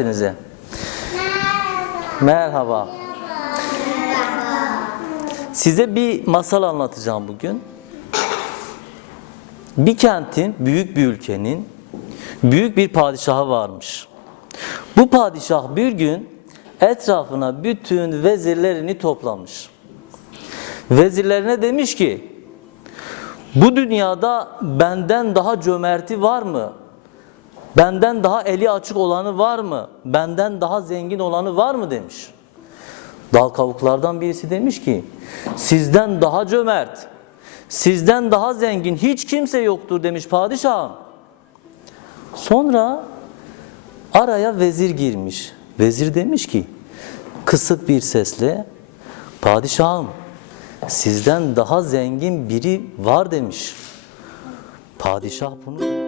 hepinize. Merhaba. Size bir masal anlatacağım bugün. Bir kentin, büyük bir ülkenin büyük bir padişahı varmış. Bu padişah bir gün etrafına bütün vezirlerini toplamış. Vezirlerine demiş ki, bu dünyada benden daha cömerti var mı? Benden daha eli açık olanı var mı? Benden daha zengin olanı var mı demiş. Dal kavuklardan birisi demiş ki, sizden daha cömert, sizden daha zengin hiç kimse yoktur demiş padişahım. Sonra araya vezir girmiş. Vezir demiş ki, kısık bir sesle, padişahım sizden daha zengin biri var demiş. Padişah bunu